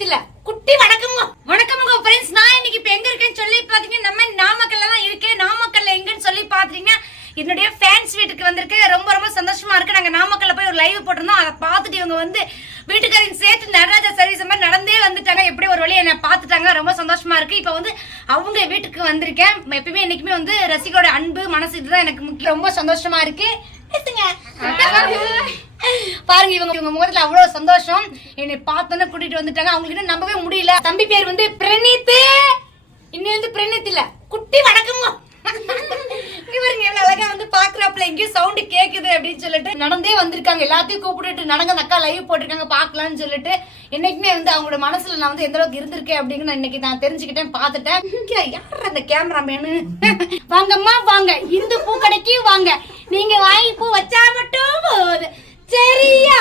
பிரணித்ல குட்டி வணக்கங்க. வணக்கம்ங்க ஃப்ரெண்ட்ஸ். நான் இன்னைக்கு இப்ப எங்க இருக்கேன்னு சொல்லி பாத்தீங்கன்னா நம்ம நாமக்கல்ல தான் இருக்கேன். நாமக்கல்ல எங்கன்னு சொல்லி பாத்தீங்கன்னா என்னுடைய ஃபேன்ஸ் வீட்டுக்கு வந்திருக்கேன். ரொம்ப ரொம்ப சந்தோஷமா இருக்கு. நாங்க நாமக்கல்ல போய் ஒரு லைவ் போட்டிருந்தோம். அதை பார்த்துட்டு இவங்க வந்து வீட்டுக்காரையும் சேர்த்து நடராஜா சர்வீஸ் மாதிரி நடந்தே வந்துட்டாங்க. எப்படி ஒரு வழியை என்ன பார்த்துட்டாங்க. ரொம்ப சந்தோஷமா இருக்கு. இப்ப வந்து அவங்க வீட்டுக்கு வந்திருக்கேன். எப்பயுமே என்னைக்குமே வந்து ரசிகரோட அன்பு மனசு இதுதான் எனக்கு முக்கியம். ரொம்ப சந்தோஷமா இருக்கு. பாருங்க இவங்க முகத்துல அவ்வளவு சந்தோஷம். என்னை பார்த்தோன்னு கூட்டிட்டு வந்துட்டாங்க. அவங்களுக்கு நம்பவே முடியல. தம்பி பேர் வந்து பிரணித். இன்னும் வந்து பிரணித் இல்ல குட்டி வணக்கங்க. இவருங்க எவ்வளவு அழகா வந்து பாக்குறாப்புல எங்கேயும் சவுண்ட் கேக்குது அப்படின்னு சொல்லிட்டு நடந்தே வந்திருக்காங்க. எல்லாத்தையும் கூப்பிட்டுட்டு நடங்க அந்த அக்கா லைவ் போட்டிருக்காங்க பாக்கலாம்னு சொல்லிட்டு. என்னைக்குமே வந்து அவங்களோட மனசுல நான் வந்து எந்த அளவுக்கு இருந்திருக்கேன் அப்படின்னு இன்னைக்கு நான் தெரிஞ்சுக்கிட்டேன் பார்த்துட்டேன். யார் அந்த கேமராமேனு? வாங்கம்மா வாங்க, இந்து பூ கடைக்கு வாங்க. நீங்க வாங்கி பூ வச்சா மட்டும் போதும். சரியா